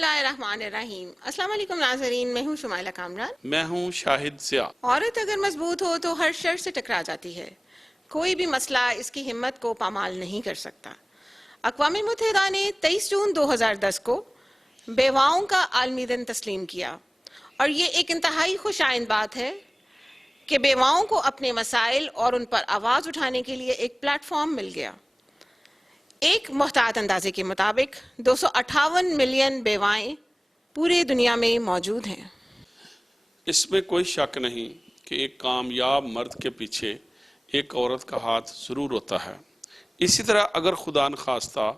اللہ الرحمن الرحیم۔ السلام علیکم ناظرین، میں ہوں شمائلہ کامران۔ میں ہوں شاہد ضیاء۔ عورت اگر مضبوط ہو تو ہر شر سے ٹکرا جاتی ہے، کوئی بھی مسئلہ اس کی ہمت کو پامال نہیں کر سکتا۔ اقوام متحدہ نے 23 جون 2010 کو بیواؤں کا عالمی دن تسلیم کیا، اور یہ ایک انتہائی خوش آئند بات ہے کہ بیواؤں کو اپنے مسائل اور ان پر آواز اٹھانے کے لیے ایک پلیٹ فارم مل گیا۔ ایک محتاط اندازے کے مطابق 258 ملین بیوائیں پورے دنیا میں موجود ہیں۔ اس میں کوئی شک نہیں کہ ایک کامیاب مرد کے پیچھے ایک عورت کا ہاتھ ضرور ہوتا ہے۔ اسی طرح اگر خدا نخواستہ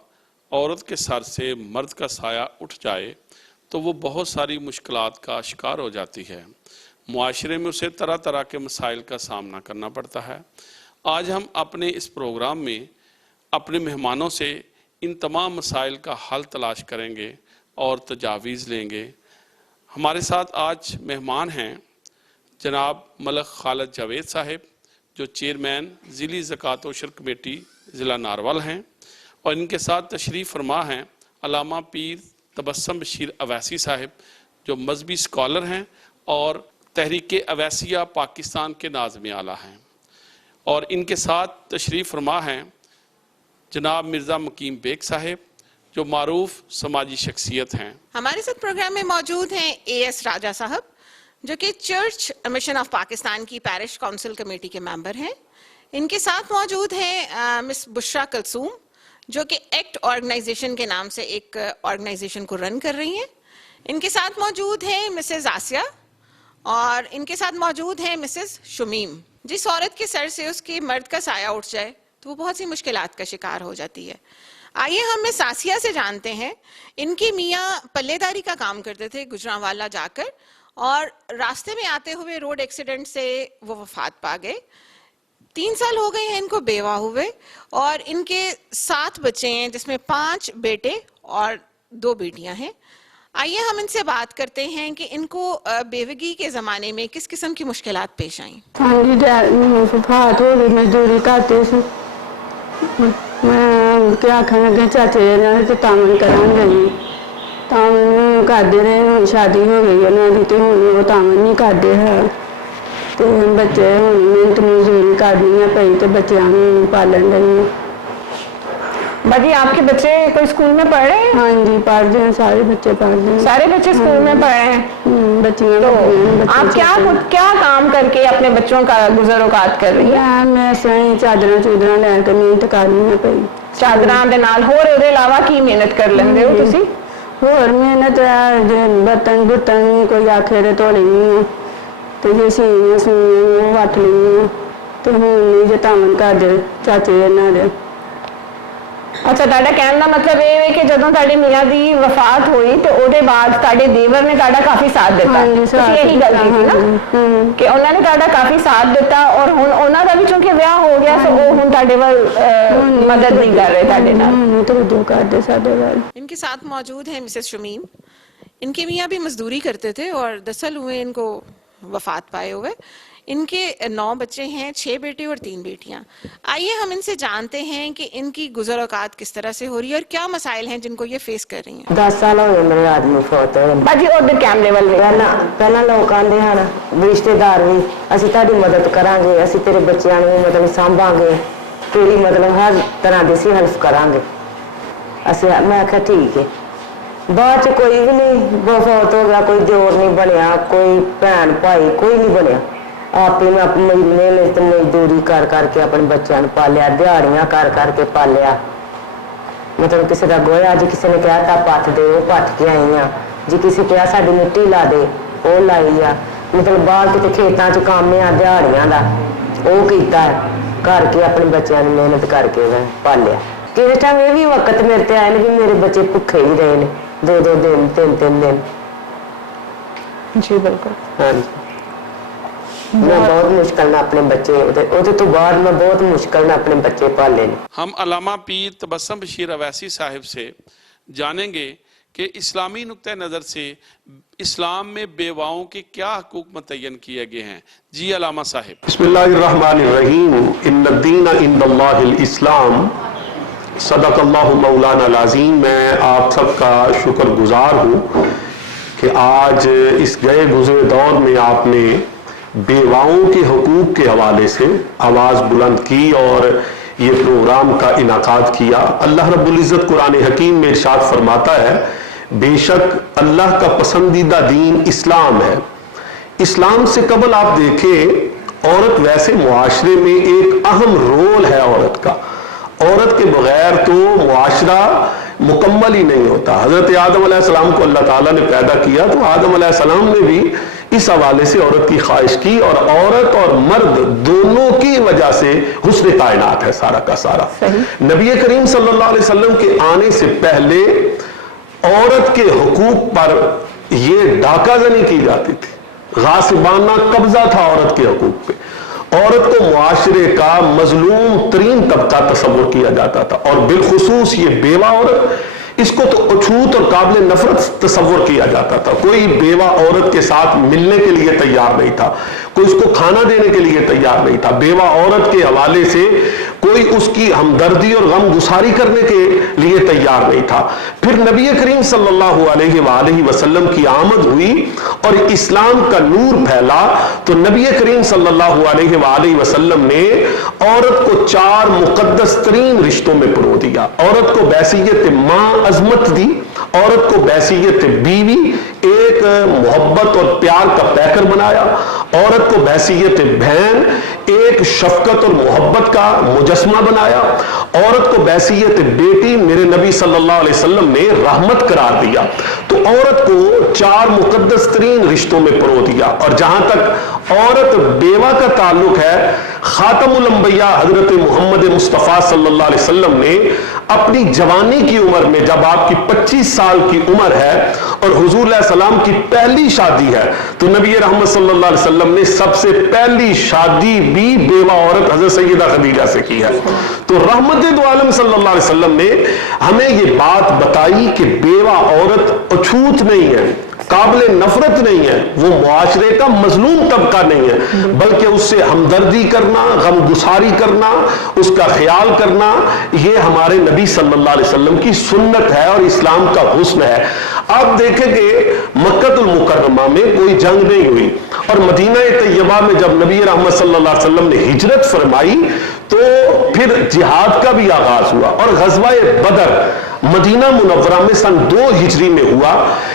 عورت کے سر سے مرد کا سایہ اٹھ جائے تو وہ بہت ساری مشکلات کا شکار ہو جاتی ہے، معاشرے میں اسے طرح طرح کے مسائل کا سامنا کرنا پڑتا ہے۔ آج ہم اپنے اس پروگرام میں اپنے مہمانوں سے ان تمام مسائل کا حل تلاش کریں گے اور تجاویز لیں گے۔ ہمارے ساتھ آج مہمان ہیں جناب ملک خالد جاوید صاحب، جو چیئرمین ضلعی زکوٰۃ و عشر کمیٹی ضلع نارول ہیں، اور ان کے ساتھ تشریف فرما ہیں علامہ پیر تبسم بشیر اویسی صاحب، جو مذہبی اسکالر ہیں اور تحریک اویسیہ پاکستان کے ناظم اعلیٰ ہیں، اور ان کے ساتھ تشریف فرما ہیں جناب مرزا مقیم بیگ صاحب، جو معروف سماجی شخصیت ہیں۔ ہمارے ساتھ پروگرام میں موجود ہیں اے ایس راجہ صاحب، جو کہ چرچ مشن آف پاکستان کی پیرش کونسل کمیٹی کے ممبر ہیں۔ ان کے ساتھ موجود ہیں مس بشرا کلثوم، جو کہ ایکٹ آرگنائزیشن کے نام سے ایک آرگنائزیشن کو رن کر رہی ہیں۔ ان کے ساتھ موجود ہیں مسز آسیہ، اور ان کے ساتھ موجود ہیں مسز شمیم۔ جس عورت کے سر سے اس کے مرد کا سایہ اٹھ جائے تو وہ بہت سی مشکلات کا شکار ہو جاتی ہے۔ آئیے ہم مس آسیہ سے جانتے ہیں۔ ان کی میاں پلے داری کا کام کرتے تھے گجرانوالہ جا کر، اور راستے میں آتے ہوئے روڈ ایکسیڈنٹ سے وہ وفات پا گئے۔ 3 سال ہو گئے ہیں ان کو بیوہ ہوئے، اور ان کے 7 بچے ہیں، جس میں 5 بیٹے اور 2 بیٹیاں ہیں۔ آئیے ہم ان سے بات کرتے ہیں کہ ان کو بیوگی کے زمانے میں کس قسم کی مشکلات پیش آئیں۔ ہاں جی، وفات ہو گئی، مزدوری کرتے سی۔ میں کیا آخنا کہ چاچے نے تو تامن کرن گئی، تامن کرتے رہے، ہوں شادی ہو گئی انہوں کی، تو ہوں وہ تامن نہیں کرتے ہے، تو بچے ہوں محنت مزدوری کرنی پئی تو بچیاں پالن رہی۔ باجی آپ کے بچے کوئی اسکول میں پڑھ رہے ہیں؟ ہاں جی، پڑھتے ہیں، سارے بچے پڑھتے ہیں۔ سارے بچے اسکول میں پڑھ رہے ہیں؟ بچیاں تو آپ کیا کام کر کے اپنے بچوں کا گزر اوقات کر رہی ہیں؟ میں صحیح چادر چودر لے کے محنت کرنی پئی۔ چادراں دے نال ہور اودے علاوہ کی محنت کر لیندے ہو تسی؟ ਹੋਰ ਮਿਹਨਤ ਬਰਤਨ ਬੁਰਤਨ ਕੋਈ ਆਖੇ ਤੇ ਧੋ ਲੈਂਦੀ ਹਾਂ, ਤੇ ਜੇ ਸੀਨੀਆਂ ਸੂਈਆਂ ਉਹ ਵੱਟ ਲੈਂਦੀ ਹਾਂ, ਤੇ ਹੁਣ ਜੇ ਤਾਮਨ ਕਰਦੇ ਚਾਚੇ ਇਹਨਾਂ ਦੇ। ਅੱਛਾ, ਤੁਹਾਡਾ ਕਹਿਣ ਦਾ ਮਤਲਬ ਇਹ ਹੈ ਕਿ ਜਦੋਂ ਤੁਹਾਡੇ ਮੀਆਂ ਦੀ ਵਫਾਤ ਹੋਈ ਤੇ ਉਹਦੇ ਬਾਅਦ ਤੁਹਾਡੇ ਦੇਵਰ ਨੇ ਤੁਹਾਡਾ ਕਾਫੀ ਸਾਥ ਦਿੱਤਾ। ਤੁਸੀਂ ਇਹੀ ਗੱਲ ਕੀਤੀ ਨਾ ਕਿ ਉਹਨਾਂ ਨੇ ਤੁਹਾਡਾ ਕਾਫੀ ਸਾਥ ਦਿੱਤਾ, ਔਰ ਹੁਣ ਉਹਨਾਂ ਦਾ ਵੀ ਕਿਉਂਕਿ ਵਿਆਹ ਹੋ ਗਿਆ ਸੋ ਉਹ ਹੁਣ ਤੁਹਾਡੇ ਵੱਲ ਮਦਦ ਨਹੀਂ ਕਰ ਰਹੇ ਤੁਹਾਡੇ ਨਾਲ। توجہ کرتے ساڈے وال۔ ان کے ساتھ موجود ہیں مسز شمیم۔ ان کے میاں بھی مزدوری کرتے تھے اور 10 سال ہوئے ان کو وفات پائے ہوئے۔ ان کے 9 بچے ہیں، 6 بیٹے اور 3 بیٹیاں۔ آئیے ہم ان سے جانتے ہیں کہ ان کی گزر اوقات کس طرح سے ہو رہی ہے اور کیا مسائل ہیں جن کو یہ فیس کر رہی ہیں۔ 10 سال ہوئے میرے آدمی فوت ہوئے۔ ਬਾਜੀ ਉਧਰ ਕੈਮਰੇ ਵੱਲ ਪਹਿਲਾਂ ਲੋਕ ਆਂਦੇ ਹਨ ਰਿਸ਼ਤੇਦਾਰ ਵੀ ਅਸੀਂ ਤੁਹਾਡੀ ਮਦਦ ਕਰਾਂਗੇ, ਅਸੀਂ ਤੇਰੇ ਬੱਚਿਆਂ ਨੂੰ ਮਤਲਬ ਸਾਂਭਾਂਗੇ, ਤੇਰੀ ਮਤਲਬ ਹਰ ਤਰ੍ਹਾਂ ਦੀ ਅਸੀਂ ਹੈਲਪ ਕਰਾਂਗੇ। ਮੈਂ ਆਖਿਆ ਠੀਕ ਹੈ। ਬਾਅਦ ਚ ਕੋਈ ਵੀ ਨਹੀਂ ਫੌਤ ਹੋ ਗਿਆ, ਕੋਈ ਦਿਓਰ ਨਹੀਂ ਬਣਿਆ, ਕੋਈ ਭੈਣ ਭਾਈ ਕੋਈ ਨਹੀਂ ਬਣਿਆ। ਆਪੇ ਮੈਂ ਆਪਣੀ ਮਿਹਨਤ ਮਜ਼ਦੂਰੀ ਕਰ ਕਰਕੇ ਆਪਣੇ ਬੱਚਿਆਂ ਨੂੰ ਪਾਲਿਆ, ਦਿਹਾੜੀਆਂ ਕਰ ਕਰਕੇ ਪਾਲਿਆ। ਮਤਲਬ ਕਿਸੇ ਦਾ ਗੋਇਆ, ਜੇ ਕਿਸੇ ਨੇ ਕਿਹਾ ਤਾਂ ਪੱਥ ਦੇ, ਉਹ ਪੱਥ ਕੇ ਆਈ ਆ। ਜੇ ਕਿਸੇ ਕਿਹਾ ਸਾਡੀ ਮਿੱਟੀ ਲਾ ਦੇ, ਉਹ ਲਾਈ ਆ। ਮਤਲਬ ਬਾਹਰ ਕਿਤੇ ਖੇਤਾਂ 'ਚ ਕੰਮ ਆ ਦਿਹਾੜੀਆਂ ਦਾ, ਉਹ ਕੀਤਾ ਕਰਕੇ ਆਪਣੇ ਬੱਚਿਆਂ ਨੂੰ ਮਿਹਨਤ ਕਰਕੇ ਮੈਂ ਪਾਲਿਆ। ਕਿਸੇ ਟਾਈਮ ਇਹ ਵੀ ਵਕਤ ਮੇਰੇ ਤੇ ਆਏ ਨੇ ਵੀ ਮੇਰੇ ਬੱਚੇ ਭੁੱਖੇ ਹੀ ਰਹੇ ਨੇ 2-2 ਦਿਨ 3-3 ਦਿਨ। ਜੀ ਬਿਲਕੁਲ। ਹਾਂਜੀ, میں بہت مشکل نہ اپنے بچے وہ تو بعد میں بہت مشکل نہ اپنے بچے پالے۔ ہم علامہ پیر تبسم بشیر اویسی صاحب سے جانیں گے کہ اسلامی نقطہ نظر سے اسلام میں بیواؤں کے کیا حقوق متعین کیے گئے ہیں۔ جی علامہ صاحب۔ بسم اللہ الرحمن الرحیم۔ ان الدین عند اللہ الاسلام۔ صدق اللہ مولانا العظیم. میں آپ سب کا شکر گزار ہوں کہ آج اس گئے گزرے دور میں آپ نے بیواؤں کے حقوق کے حوالے سے آواز بلند کی اور یہ پروگرام کا انعقاد کیا. اللہ رب العزت قرآن حکیم میں ارشاد فرماتا ہے بے شک اللہ کا پسندیدہ دین اسلام ہے. اسلام سے قبل آپ دیکھیں عورت ویسے معاشرے میں ایک اہم رول ہے عورت کا. عورت کے بغیر تو معاشرہ مکمل ہی نہیں ہوتا. حضرت آدم علیہ السلام کو اللہ تعالیٰ نے پیدا کیا تو آدم علیہ السلام نے بھی اس حوالے سے عورت کی خواہش کی اور عورت اور مرد دونوں کی وجہ سے حسن کائنات ہے سارا کا سارا. نبی کریم صلی اللہ علیہ وسلم کے آنے سے پہلے عورت کے حقوق پر یہ ڈاکہ زنی کی جاتی تھی. غاصبانہ قبضہ تھا عورت کے حقوق پہ. عورت کو معاشرے کا مظلوم ترین طبقہ تصور کیا جاتا تھا اور بالخصوص یہ بیوہ عورت اس کو تو اچھوت اور قابل نفرت تصور کیا جاتا تھا. کوئی بیوہ عورت کے ساتھ ملنے کے لیے تیار نہیں تھا, کوئی اس کو کھانا دینے کے لیے تیار نہیں تھا. بیوہ عورت کے حوالے سے کوئی اس کی ہمدردی اور غم گساری کرنے کے لیے تیار نہیں تھا. پھر نبی کریم صلی اللہ علیہ وآلہ وسلم کی آمد ہوئی اور اسلام کا نور پھیلا تو نبی کریم صلی اللہ علیہ وآلہ وسلم نے عورت کو 4 مقدس ترین رشتوں میں پرو دیا. عورت کو بحیثیت ماں عظمت دی, عورت کو بحیثیت بیوی ایک محبت اور پیار کا پیکر بنایا, عورت کو بحیثیت بہن ایک شفقت اور محبت کا مجسمہ بنایا, عورت کو بحیثیت بیٹی میرے نبی صلی اللہ علیہ وسلم نے رحمت قرار دیا. تو عورت کو 4 مقدس ترین رشتوں میں پرو دیا. اور جہاں تک عورت بیوہ کا تعلق ہے, خاتم الانبیاء حضرت محمد مصطفیٰ صلی اللہ علیہ وسلم نے اپنی جوانی کی عمر میں جب آپ کی 25 سال کی عمر ہے اور حضور علیہ السلام کی پہلی شادی ہے تو نبی رحمت صلی اللہ علیہ وسلم نے سب سے پہلی شادی بھی بیوہ عورت حضرت سیدہ خدیجہ سے کی ہے. تو رحمت دو عالم صلی اللہ علیہ وسلم نے ہمیں یہ بات بتائی کہ بیوہ عورت اچھوت نہیں ہے, قابل نفرت نہیں ہے, وہ معاشرے کا مظلوم طبقہ نہیں ہے, بلکہ اس سے ہمدردی کرنا, غم گساری کرنا, اس کا خیال کرنا یہ ہمارے نبی صلی اللہ علیہ وسلم کی سنت ہے اور اسلام کا حسن ہے. آپ دیکھیں کہ مکہ المکرمہ میں کوئی جنگ نہیں ہوئی اور مدینہ طیبہ میں جب نبی رحمت صلی اللہ علیہ وسلم نے ہجرت فرمائی تو پھر جہاد کا بھی آغاز ہوا اور غزوہ بدر مدینہ منورہ میں سن 2 ہجری میں ہوا.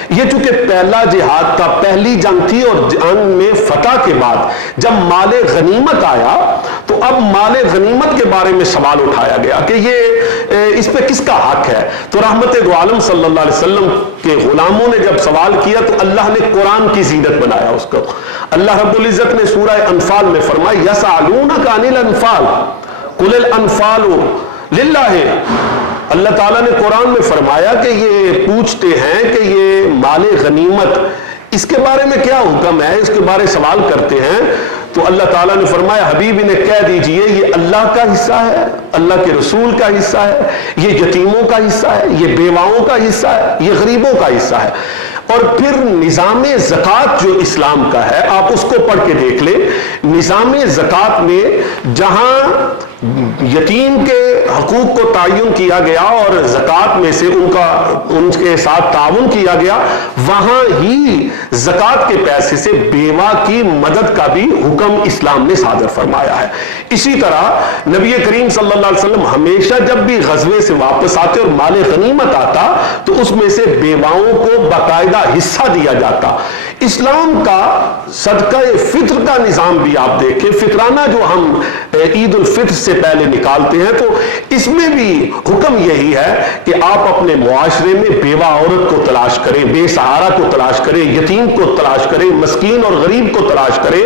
یہ چونکہ پہلا جہاد تھا, پہلی جنگ تھی اور جنگ میں فتح کے بعد جب مال غنیمت آیا تو اب مال غنیمت کے بارے میں سوال اٹھایا گیا کہ یہ اس پہ کس کا حق ہے. تو رحمت دو عالم صلی اللہ علیہ وسلم کے غلاموں نے جب سوال کیا تو اللہ نے قرآن کی زینت بنایا اس کو. اللہ رب العزت نے سورہ انفال میں فرمایا یسألونک عن الانفال قل الانفال للہ. اللہ تعالیٰ نے قرآن میں فرمایا کہ یہ پوچھتے ہیں کہ یہ مال غنیمت اس کے بارے میں کیا حکم ہے, اس کے بارے سوال کرتے ہیں. تو اللہ تعالیٰ نے فرمایا حبیب انہیں کہہ دیجئے یہ اللہ کا حصہ ہے, اللہ کے رسول کا حصہ ہے, یہ یتیموں کا حصہ ہے, یہ بیواؤں کا حصہ ہے, یہ غریبوں کا حصہ ہے. اور پھر نظام زکوٰۃ جو اسلام کا ہے آپ اس کو پڑھ کے دیکھ لیں. نظام زکوٰۃ میں جہاں یتیم کے حقوق کو تعین کیا گیا اور زکوٰۃ میں سے ان کے ساتھ تعاون کیا گیا, وہاں ہی زکوٰۃ کے پیسے سے بیوہ کی مدد کا بھی حکم اسلام نے صادر فرمایا ہے. اسی طرح نبی کریم صلی اللہ علیہ وسلم ہمیشہ جب بھی غزوے سے واپس آتے اور مال غنیمت آتا تو اس میں سے بیواؤں کو باقاعدہ حصہ دیا جاتا. اسلام کا صدقہ فطر کا نظام بھی آپ دیکھیں, فطرانہ جو ہم عید الفطر سے پہلے نکالتے ہیں تو اس میں بھی حکم یہی ہے کہ آپ اپنے معاشرے میں بیوہ عورت کو تلاش کریں, بے سہارا کو تلاش کریں, یتیم کو تلاش کریں, مسکین اور غریب کو تلاش کریں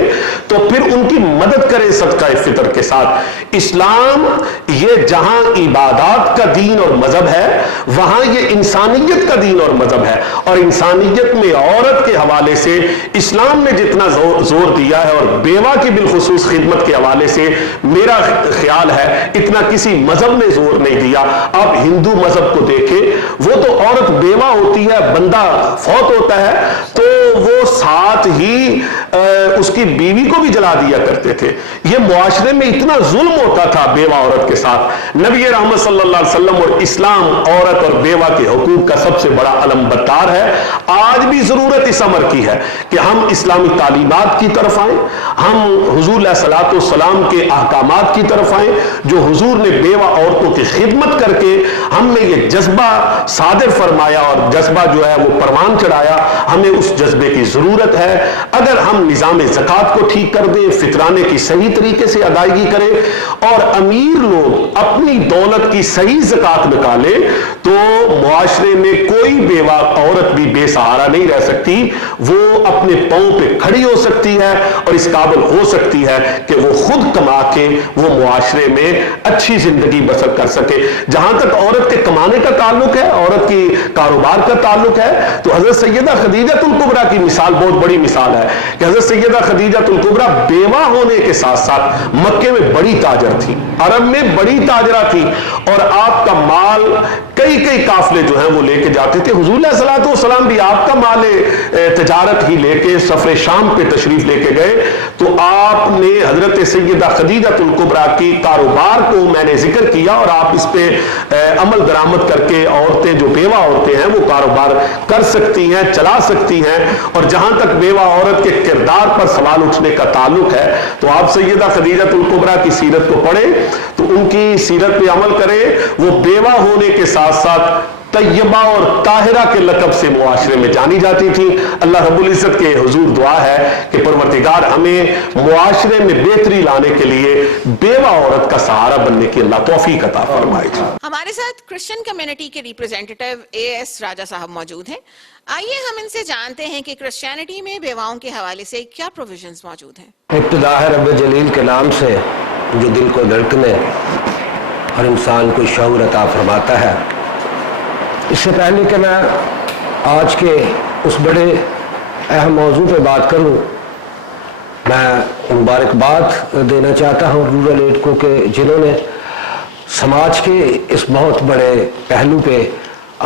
تو پھر ان کی مدد کریں صدقہ فطر کے ساتھ. اسلام یہ جہاں عبادات کا دین اور مذہب ہے وہاں یہ انسانیت کا دین اور مذہب ہے, اور انسانیت میں عورت کے حوالے سے اسلام نے جتنا زور دیا ہے اور بیوہ کی بالخصوص خدمت کے حوالے سے میرا خیال ہے اتنا کسی مذہب نے زور نہیں دیا. آپ ہندو مذہب کو دیکھیں وہ تو عورت بیوہ ہوتی ہے, بندہ فوت ہوتا ہے تو وہ ساتھ ہی اس کی بیوی کو بھی جلا دیا کرتے تھے. یہ معاشرے میں اتنا ظلم ہوتا تھا بیوہ عورت کے ساتھ. نبی رحمت صلی اللہ علیہ وسلم اور اسلام عورت اور بیوہ کے حقوق کا سب سے بڑا علم بردار ہے. آج بھی ضرورت اس امر کی ہے کہ ہم اسلامی تعلیمات کی طرف آئیں, ہم حضور علیہ الصلوۃ والسلام کے احکامات کی طرف آئیں جو حضور نے بیوہ عورتوں کی خدمت کر کے ہم میں یہ جذبہ صادر فرمایا اور جذبہ جو ہے وہ پروان چڑھایا. ہمیں اس جذبے کی ضرورت ہے. اگر ہم نظام زکوٰۃ کو ٹھیک کر دیں, فطرانے کی صحیح طریقے سے ادائیگی کریں اور امیر لوگ اپنی دولت کی صحیح زکوٰۃ نکالیں تو معاشرے میں کوئی بیوہ عورت بھی بے سہارا نہیں رہ سکتی. وہ اپنے پاؤں پہ کھڑی ہو سکتی ہے اور اس قابل ہو سکتی ہے کہ وہ خود کما کے وہ معاشرے میں اچھی زندگی بسر کر سکے. جہاں تک عورت کے کمانے کا تعلق ہے, عورت کی کاروبار کا تعلق ہے, تو حضرت سیدہ خدیجہ الکبریٰ کی مثال بہت بڑی مثال ہے کہ حضرت سیدہ خدیجہ الکبریٰ بیوہ ہونے کے ساتھ ساتھ مکے میں بڑی تاجر تھی, عرب میں بڑی تاجرہ تھی, اور آپ کا مال کئی قافلے جو ہیں وہ لے کے جاتے تھے. حضور علیہ الصلوۃ والسلام بھی آپ کا مال تجارت ہی لے کے سفر شام پہ تشریف لے کے گئے. تو آپ نے حضرت سیدہ خدیجہ الکبریٰ کی کاروبار کو میں نے ذکر کیا اور آپ اس پہ عمل درآمد کر کے عورتیں جو بیوہ عورتیں ہیں وہ کاروبار کر سکتی ہیں, چلا سکتی ہیں. اور جہاں تک بیوہ عورت کے کردار پر سوال اٹھنے کا تعلق ہے تو آپ سیدہ خدیجہ الکبریٰ کی سیرت کو پڑھیں تو ان کی سیرت پہ عمل کریں. وہ بیوہ ہونے کے ساتھ ساتھ طیبہ اور طاہرہ کے لقب سے معاشرے میں جانی جاتی تھی. اللہ رب العزت کے حضور دعا ہے کہ پروردگار ہمیں معاشرے میں بہتری لانے کے لیے بیوہ عورت کا سہارا بننے کی اللہ توفیق عطا فرمائے. ہمارے ساتھ کرسچن کمیونٹی کے ریپرزینٹیٹیو AS راجہ صاحب موجود ہیں. آئیے ہم ان سے جانتے ہیں کہ کرسچینٹی میں بیواؤں کے حوالے سے کیا پروویژنز موجود ہیں. ابتدا ہے رب جلیل کے نام سے جو دل کو دھڑکنے اور انسان کو شعور عطا فرماتا ہے. اس سے پہلے کہ میں آج کے اس بڑے اہم موضوع پہ بات کروں, میں مبارکباد دینا چاہتا ہوں رورل ایڈ کو کہ جنہوں نے سماج کے اس بہت بڑے پہلو پہ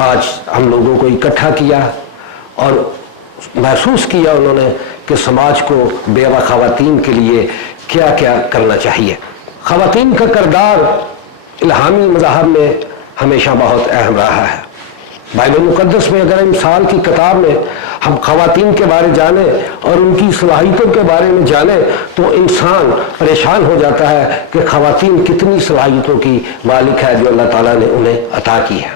آج ہم لوگوں کو اکٹھا کیا اور محسوس کیا انہوں نے کہ سماج کو بیوہ خواتین کے لیے کیا کیا کرنا چاہیے. خواتین کا کردار الہامی مذاہب میں ہمیشہ بہت اہم رہا ہے. بائبل مقدس میں اگر امثال کی کتاب میں ہم خواتین کے بارے جانیں اور ان کی صلاحیتوں کے بارے میں جانیں تو انسان پریشان ہو جاتا ہے کہ خواتین کتنی صلاحیتوں کی مالک ہے جو اللہ تعالیٰ نے انہیں عطا کی ہے.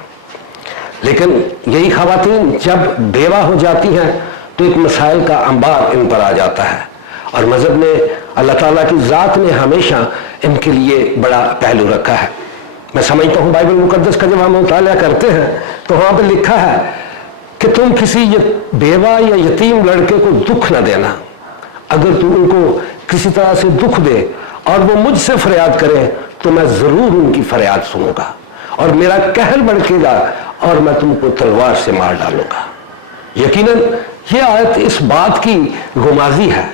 لیکن یہی خواتین جب بیوہ ہو جاتی ہیں تو ایک مسائل کا انبار ان پر آ جاتا ہے, اور مذہب نے اللہ تعالیٰ کی ذات نے ہمیشہ ان کے لیے بڑا پہلو رکھا ہے. میں سمجھتا ہوں بائبل مقدس کا جب ہم مطالعہ کرتے ہیں تو وہاں پہ لکھا ہے کہ تم کسی بیوہ یا یتیم لڑکے کو دکھ نہ دینا. اگر تم ان کو کسی طرح سے دکھ دے اور وہ مجھ سے فریاد کرے تو میں ضرور ان کی فریاد سنوں گا اور میرا قہر بڑھے گا اور میں تم کو تلوار سے مار ڈالوں گا. یقیناً یہ آیت اس بات کی گمازی ہے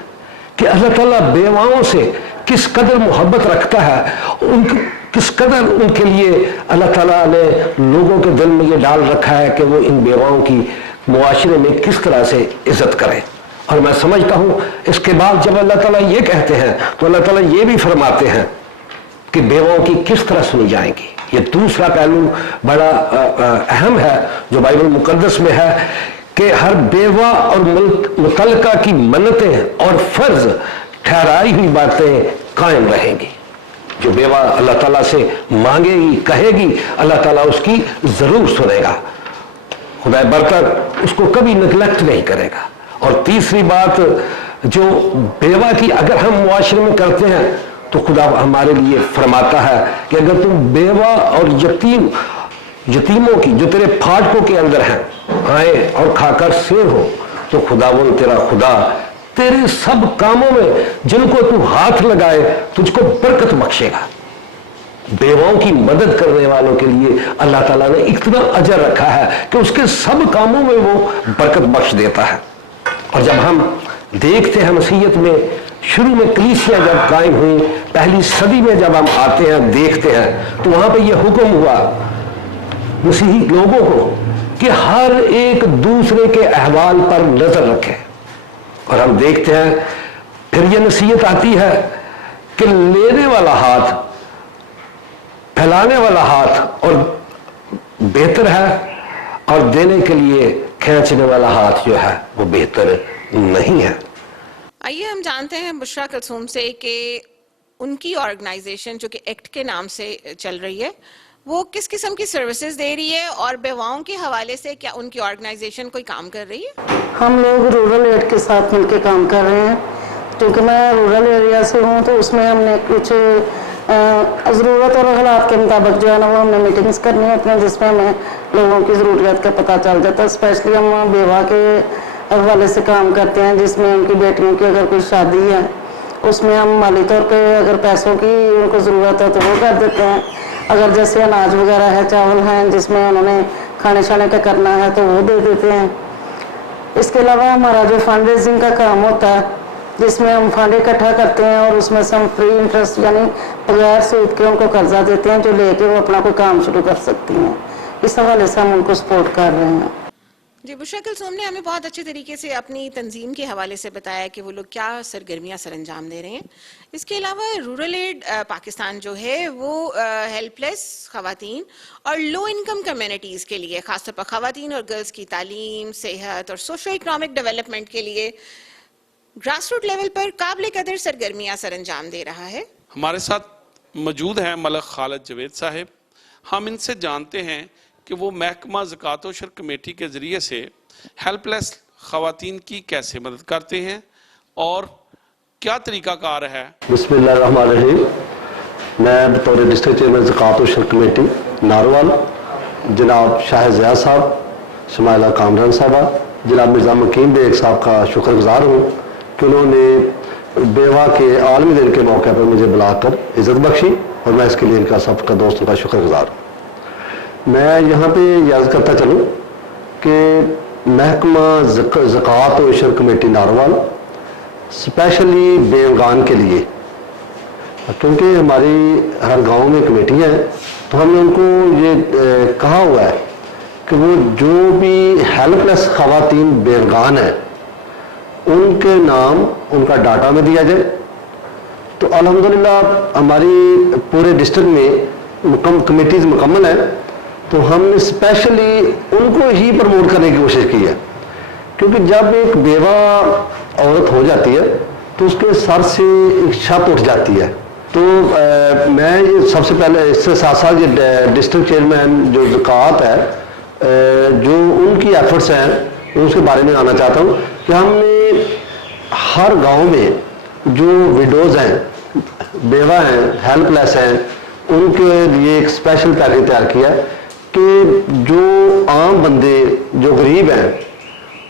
کہ اللہ تعالیٰ بیواؤں سے کس قدر محبت رکھتا ہے, کس قدر ان کے لیے اللہ تعالیٰ نے لوگوں کے دل میں یہ ڈال رکھا ہے کہ وہ ان بیواؤں کی معاشرے میں کس طرح سے عزت کریں. اور میں سمجھتا ہوں اس کے بعد جب اللہ تعالیٰ یہ کہتے ہیں تو اللہ تعالیٰ یہ بھی فرماتے ہیں کہ بیواؤں کی کس طرح سنی جائیں گی. یہ دوسرا پہلو بڑا اہم ہے جو بائبل مقدس میں ہے کہ ہر بیوہ اور متعلقہ کی منتیں اور فرض ٹھہرائی ہوئی باتیں قائم رہیں گی. جو بیوہ اللہ تعالیٰ سے مانگے گی, کہے گی, اللہ تعالیٰ اس کی ضرور سنے گا. خدا برتر اس کو کبھی نگلیکٹ نہیں کرے گا. اور تیسری بات جو بیوہ کی اگر ہم معاشرے میں کرتے ہیں تو خدا ہمارے لیے فرماتا ہے کہ اگر تم بیوہ اور یتیموں کی جو تیرے پھاٹکوں کے اندر ہیں آئے اور کھا کر سیر ہو تو خداوند تیرا خدا تیرے سب کاموں میں جن کو تو ہاتھ لگائے تجھ کو برکت بخشے گا. بیواؤں کی مدد کرنے والوں کے لیے اللہ تعالیٰ نے اتنا اجر رکھا ہے کہ اس کے سب کاموں میں وہ برکت بخش دیتا ہے. اور جب ہم دیکھتے ہیں مسیحیت میں شروع میں کلیسیاں جب قائم ہوئی, پہلی صدی میں جب ہم آتے ہیں دیکھتے ہیں تو وہاں پہ یہ حکم ہوا مسیحی لوگوں کو کہ ہر ایک دوسرے کے احوال پر نظر رکھے. اور ہم دیکھتے ہیں پھر یہ نصیحت آتی ہے کہ لینے والا ہاتھ، پھیلانے والا ہاتھ اور بہتر ہے، اور دینے کے لیے کھینچنے والا ہاتھ جو ہے وہ بہتر نہیں ہے۔ آئیے ہم جانتے ہیں بشرا کلثوم سے کہ ان کی آرگنائزیشن جو کہ ایکٹ کے نام سے چل رہی ہے وہ کس قسم کی سروسز دے رہی ہے، اور بیواؤں کے حوالے سے کیا ان کی آرگنائزیشن کوئی کام کر رہی ہے؟ ہم لوگ رورل ایڈ کے ساتھ مل کے کام کر رہے ہیں، کیونکہ میں رورل ایریا سے ہوں تو اس میں ہم نے کچھ ضرورت اور حالات کے مطابق جو ہے نا وہ ہم نے میٹنگز کرنی ہوتی ہیں، جس میں ہمیں لوگوں کی ضروریات کا پتہ چل جاتا ہے۔ اسپیشلی ہم بیوہ کے حوالے سے کام کرتے ہیں، جس میں ان کی بیٹیوں کی اگر کوئی شادی ہے اس میں ہم مالی طور پہ اگر پیسوں کی ان کو ضرورت ہے تو وہ کر دیتے ہیں، اگر جیسے اناج وغیرہ ہے، چاول ہیں جس میں انہوں نے کھانے شانے کا کرنا ہے تو وہ دے دیتے ہیں۔ اس کے علاوہ ہمارا جو فنڈ ریزنگ کا کام ہوتا ہے جس میں ہم فنڈ اکٹھا کرتے ہیں اور اس میں سے ہم فری انٹرسٹ یعنی بغیر سود کے ان کو قرضہ دیتے ہیں جو لے کے وہ اپنا کوئی کام شروع کر سکتی ہیں۔ اس حوالے سے ہم ان کو سپورٹ کر رہے ہیں۔ جی، بشرا کلثوم نے ہمیں بہت اچھے طریقے سے اپنی تنظیم کے حوالے سے بتایا کہ وہ لوگ کیا سرگرمیاں سر انجام دے رہے ہیں۔ اس کے علاوہ رورل ایڈ پاکستان جو ہے وہ ہیلپ لیس خواتین اور لو انکم کمیونٹیز کے لیے، خاص طور پر خواتین اور گرلز کی تعلیم، صحت اور سوشو اکنامک ڈیولپمنٹ کے لیے گراس روٹ لیول پر قابل قدر سرگرمیاں سر انجام دے رہا ہے۔ ہمارے ساتھ موجود ہیں ملک خالد جوید صاحب۔ ہم ان سے جانتے ہیں کہ وہ محکمہ زکوٰۃ و عشر کمیٹی کے ذریعے سے ہیلپ لیس خواتین کی کیسے مدد کرتے ہیں اور کیا طریقہ کار ہے۔ بسم اللہ الرحمن الرحیم۔ میں بطور ڈسٹرکٹ چیئرمین زکوٰۃ و عشر کمیٹی ناروال، جناب شاہ ضیاء صاحب، شمائلہ کامران صاحبہ، جناب مرزا مکین بیگ صاحب کا شکر گزار ہوں کہ انہوں نے بیوہ کے عالمی دن کے موقع پر مجھے بلا کر عزت بخشی، اور میں اس کے لیے ان کا سب کا دوستوں کا شکر گزار ہوں۔ میں یہاں پہ یاد کرتا چلوں کہ محکمہ زکوٰۃ و عشر کمیٹی ناروال اسپیشلی بیوگان کے لیے، کیونکہ ہماری ہر گاؤں میں کمیٹیاں ہیں، تو ہم نے ان کو یہ کہا ہوا ہے کہ وہ جو بھی ہیلپ لیس خواتین بیوگان ہیں ان کے نام ان کا ڈاٹا میں دیا جائے۔ تو الحمدللہ ہماری پورے ڈسٹرکٹ میں کمیٹیز مکمل ہیں، تو ہم نے اسپیشلی ان کو ہی پروموٹ کرنے کی کوشش کی ہے، کیونکہ جب ایک بیوہ عورت ہو جاتی ہے تو اس کے سر سے ایک چھت اٹھ جاتی ہے۔ تو میں سب سے پہلے اس سے ساتھ ساتھ یہ ڈسٹرکٹ چیئرمین جو زکوٰۃ ہے جو ان کی ایفرٹس ہیں اس کے بارے میں آنا چاہتا ہوں کہ ہم نے ہر گاؤں میں جو وڈوز ہیں، بیوہ ہیں، ہیلپ لیس ہیں، ان کے لیے ایک اسپیشل پیکیج تیار کیا ہے کہ جو عام بندے جو غریب ہیں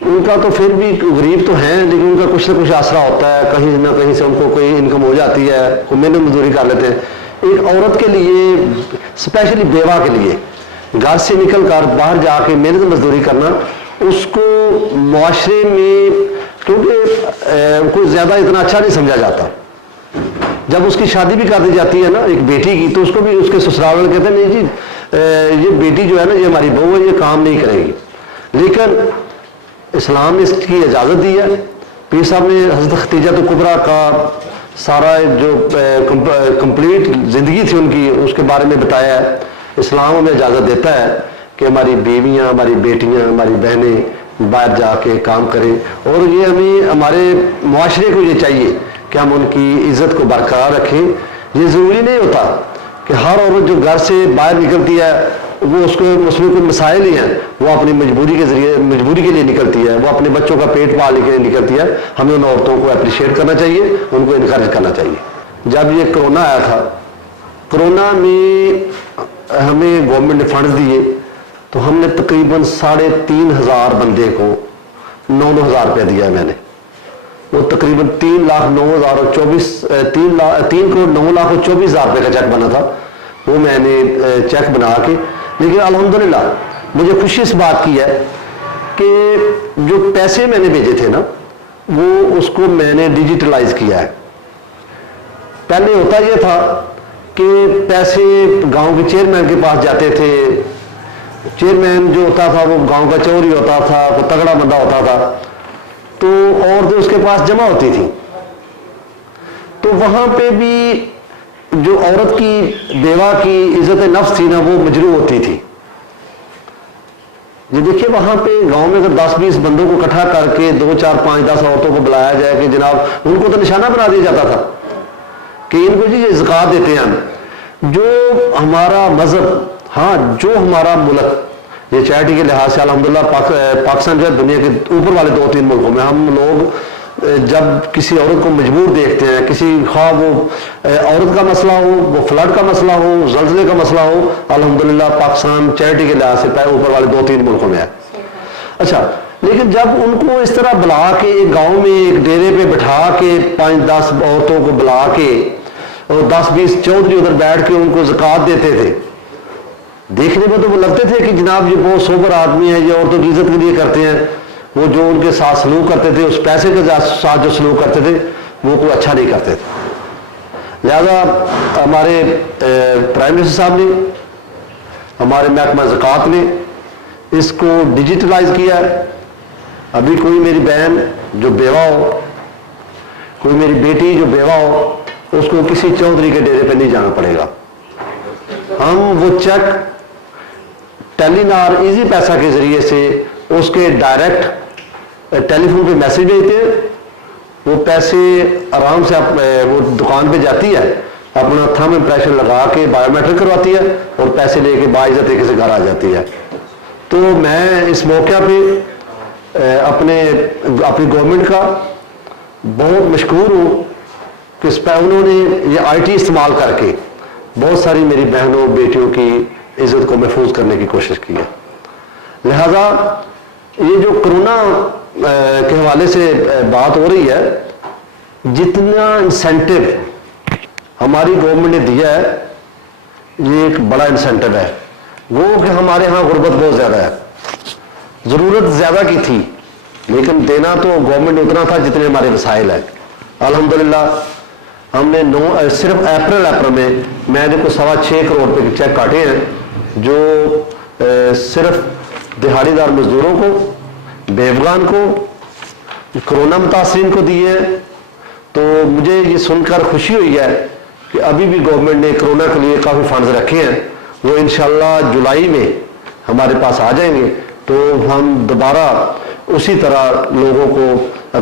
ان کا تو پھر بھی غریب تو ہیں لیکن ان کا کچھ نہ کچھ آسرا ہوتا ہے، کہیں نہ کہیں سے ان کو کوئی انکم ہو جاتی ہے، کوئی محنت مزدوری کر لیتے ہیں۔ ایک عورت کے لیے اسپیشلی بیوہ کے لیے گھر سے نکل کر باہر جا کے محنت مزدوری کرنا، اس کو معاشرے میں کیونکہ کوئی زیادہ اتنا اچھا نہیں سمجھا جاتا۔ جب اس کی شادی بھی کر دی جاتی ہے نا ایک بیٹی کی، تو اس کو بھی اس کے سسرال والے کہتے ہیں نہیں جی یہ بیٹی جو ہے نا یہ ہماری بہو ہے، یہ کام نہیں کرے گی، لیکن اسلام نے اس کی اجازت دی ہے۔ پیر صاحب نے حضرت ختیجہ کبریٰ کا سارا جو کمپلیٹ زندگی تھی ان کی اس کے بارے میں بتایا ہے۔ اسلام ہمیں اجازت دیتا ہے کہ ہماری بیویاں، ہماری بیٹیاں، ہماری بہنیں باہر جا کے کام کریں، اور یہ ہمیں ہمارے معاشرے کو یہ چاہیے کہ ہم ان کی عزت کو برقرار رکھیں۔ یہ ضروری نہیں ہوتا کہ ہر عورت جو گھر سے باہر نکلتی ہے وہ اس میں کوئی مسائل ہی ہیں، وہ اپنی مجبوری کے لیے نکلتی ہے، وہ اپنے بچوں کا پیٹ پالنے کے لیے نکلتی ہے۔ ہمیں ان عورتوں کو اپریشیٹ کرنا چاہیے، ان کو انکریج کرنا چاہیے۔ جب یہ کرونا آیا تھا، کرونا میں ہمیں گورنمنٹ نے فنڈز دیے، تو ہم نے تقریباً 3,500 بندے کو 9,000 روپیہ دیا ہے میں نے۔ وہ تقریباً 3,09,24,000 روپے کا چیک بنا تھا، وہ میں نے چیک بنا کے، لیکن الحمدللہ مجھے خوشی اس بات کی ہے کہ جو پیسے میں نے بھیجے تھے نا وہ اس کو میں نے ڈیجیٹلائز کیا ہے۔ پہلے ہوتا یہ تھا کہ پیسے گاؤں کے چیئرمین کے پاس جاتے تھے، چیئرمین جو ہوتا تھا وہ گاؤں کا چوری ہوتا تھا، کوئی تگڑا بندہ ہوتا تھا، تو عورتیں اس کے پاس جمع ہوتی تھی، تو وہاں پہ بھی جو عورت کی بیوہ کی عزت نفس تھی نا وہ مجروح ہوتی تھی. یہ دیکھیے وہاں پہ گاؤں میں اگر 10-20 بندوں کو اکٹھا کر کے 2, 4, 5, 10 عورتوں کو بلایا جائے کہ جناب, ان کو تو نشانہ بنا دیا جاتا تھا کہ ان کو جی یہ زکوٰۃ دیتے ہیں. جو ہمارا مذہب, ہاں جو ہمارا ملک, یہ چیریٹی کے لحاظ سے الحمدللہ پاکستان جو ہے دنیا کے اوپر والے 2-3 ملکوں میں ہم لوگ جب کسی عورت کو مجبور دیکھتے ہیں, کسی خواہ وہ عورت کا مسئلہ ہو, وہ فلڈ کا مسئلہ ہو, زلزلے کا مسئلہ ہو, الحمدللہ پاکستان چیریٹی کے لحاظ سے اوپر والے 2-3 ملکوں میں ہے. اچھا, لیکن جب ان کو اس طرح بلا کے ایک گاؤں میں ایک ڈیرے پہ بٹھا کے 5-10 عورتوں کو بلا کے اور 10-20 چودھری ادھر بیٹھ کے ان کو زکوٰۃ دیتے تھے, دیکھنے میں تو وہ لگتے تھے کہ جناب یہ بہت سوبر آدمی ہے, یہ عورتوں کی عزت کے لیے کرتے ہیں. وہ جو ان کے ساتھ سلوک کرتے تھے, اس پیسے کے ساتھ جو سلوک کرتے تھے, وہ کوئی اچھا نہیں کرتے تھے. لہذا ہمارے پرائم منسٹر صاحب نے, ہمارے محکمہ زکوٰۃ نے اس کو ڈیجیٹلائز کیا ہے. ابھی کوئی میری بہن جو بیوہ ہو, کوئی میری بیٹی جو بیوہ ہو, اس کو کسی چودھری کے ڈیرے پہ نہیں جانا پڑے گا. ہم وہ چیک ٹیلی نار ایزی پیسہ کے ذریعے سے اس کے ڈائریکٹ ٹیلی فون پہ میسج بھیجتے ہیں, وہ پیسے آرام سے وہ دکان پہ جاتی ہے, اپنا تھم امپریشن لگا کے بایو میٹرک کرواتی ہے اور پیسے لے کے باعزت طریقے سے گھر آ جاتی ہے. تو میں اس موقع پہ اپنی گورنمنٹ کا بہت مشکور ہوں کہ انہوں نے یہ آئی ٹی استعمال کر کے بہت ساری میری بہنوں بیٹیوں کی عزت کو محفوظ کرنے کی کوشش کی ہے. لہذا یہ جو کرونا کے حوالے سے بات ہو رہی ہے, جتنا انسینٹو ہماری گورنمنٹ نے دیا ہے, یہ ایک بڑا انسینٹو ہے. وہ کہ ہمارے ہاں غربت بہت زیادہ ہے, ضرورت زیادہ کی تھی, لیکن دینا تو گورنمنٹ اتنا تھا جتنے ہمارے وسائل ہیں. الحمدللہ ہم نے صرف اپریل میں نے کوئی 6.25 کروڑ روپے کے چیک کاٹے ہیں, جو صرف دہاڑی دار مزدوروں کو, بیوگان کو, کرونا متاثرین کو دیے ہیں. تو مجھے یہ سن کر خوشی ہوئی ہے کہ ابھی بھی گورنمنٹ نے کرونا کے لیے کافی فنڈز رکھے ہیں. وہ انشاءاللہ جولائی میں ہمارے پاس آ جائیں گے, تو ہم دوبارہ اسی طرح لوگوں کو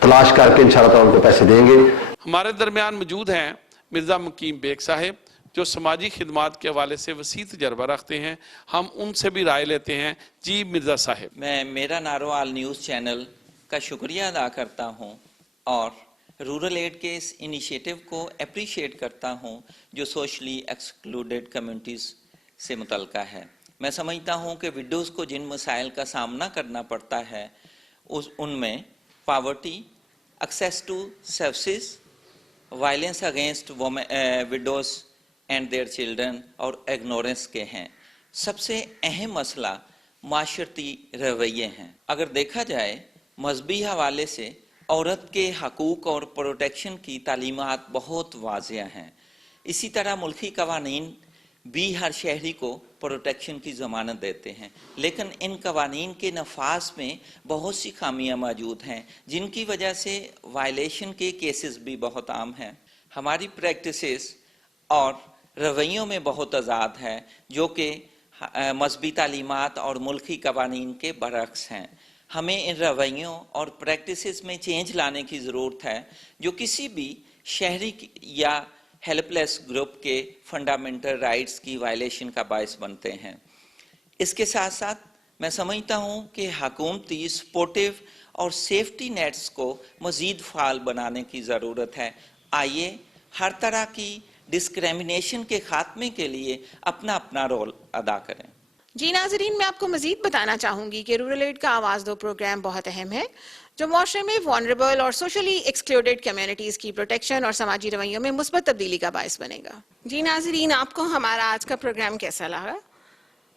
تلاش کر کے انشاءاللہ ان کو پیسے دیں گے. ہمارے درمیان موجود ہیں مرزا مکیم بیگ صاحب, جو سماجی خدمات کے حوالے سے وسیع تجربہ رکھتے ہیں. ہم ان سے بھی رائے لیتے ہیں. جی مرزا صاحب. میں میرا ناروال نیوز چینل کا شکریہ ادا کرتا ہوں اور رورل ایڈ کے اس انیشیٹو کو اپریشیٹ کرتا ہوں جو سوشلی ایکسکلوڈڈ کمیونٹیز سے متعلقہ ہے. میں سمجھتا ہوں کہ وڈوز کو جن مسائل کا سامنا کرنا پڑتا ہے ان میں poverty, access to services, violence against widows and their children اور اگنورنس کے ہیں. سب سے اہم مسئلہ معاشرتی رویے ہیں. اگر دیکھا جائے مذہبی حوالے سے عورت کے حقوق اور پروٹیکشن کی تعلیمات بہت واضح ہیں. اسی طرح ملکی قوانین بھی ہر شہری کو پروٹیکشن کی ضمانت دیتے ہیں, لیکن ان قوانین کے نفاذ میں بہت سی خامیاں موجود ہیں جن کی وجہ سے وائلیشن کے کیسز بھی بہت عام ہیں. ہماری پریکٹسز اور رویوں میں بہت تضاد ہے جو کہ مذہبی تعلیمات اور ملکی قوانین کے برعکس ہیں. ہمیں ان رویوں اور پریکٹسز میں چینج لانے کی ضرورت ہے جو کسی بھی شہری یا ہیلپ لیس گروپ کے فنڈامنٹل رائٹس کی وائلیشن کا باعث بنتے ہیں. اس کے ساتھ ساتھ میں سمجھتا ہوں کہ حکومتی سپورٹیو اور سیفٹی نیٹس کو مزید فعال بنانے کی ضرورت ہے. آئیے ہر طرح کی ڈسکریمنیشن کے خاتمے کے لیے اپنا اپنا رول ادا کریں. جی ناظرین, میں آپ کو مزید بتانا چاہوں گی کہ رورل ایڈ کا آواز دو پروگرام بہت اہم ہے جو معاشرے میں وانریبل اور سوشلی ایکسکلوڈڈ کمیونٹیز کی پروٹیکشن اور سماجی رویوں میں مثبت تبدیلی کا باعث بنے گا. جی ناظرین, آپ کو ہمارا آج کا پروگرام کیسا لگا؟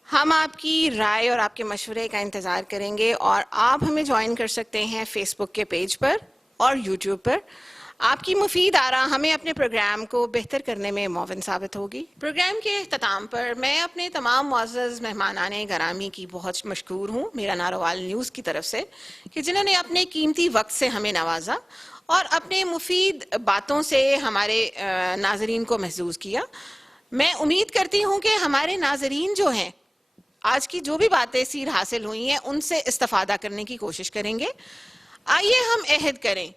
ہم آپ کی رائے اور آپ کے مشورے کا انتظار کریں گے, اور آپ ہمیں جوائن کر سکتے ہیں فیس بک کے پیج پر اور یوٹیوب پر. آپ کی مفید آراء ہمیں اپنے پروگرام کو بہتر کرنے میں معاون ثابت ہوگی. پروگرام کے اختتام پر میں اپنے تمام معزز مہمانان گرامی کی بہت مشکور ہوں میرا ناروال نیوز کی طرف سے کہ جنہوں نے اپنے قیمتی وقت سے ہمیں نوازا اور اپنے مفید باتوں سے ہمارے ناظرین کو محظوظ کیا. میں امید کرتی ہوں کہ ہمارے ناظرین جو ہیں آج کی جو بھی باتیں سیر حاصل ہوئی ہیں ان سے استفادہ کرنے کی کوشش کریں گے. آئیے ہم عہد کریں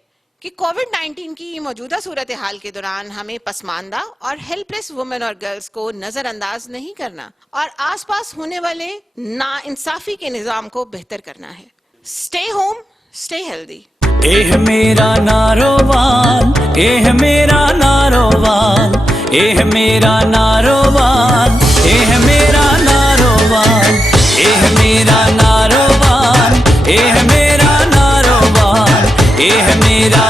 کہ کووڈ-19 کی موجودہ صورتحال کے دوران ہمیں پسماندہ اور ہیلپ لیس وومن اور گرلز کو نظر انداز نہیں کرنا اور آس پاس ہونے والے ناانصافی کے نظام کو بہتر کرنا ہے. Stay home, stay healthy. اے میرا ناروان، اے میرا ناروان، اے میرا ناروان، اے میرا ناروان، اے میرا ناروان، اے میرا ناروان، اے میرا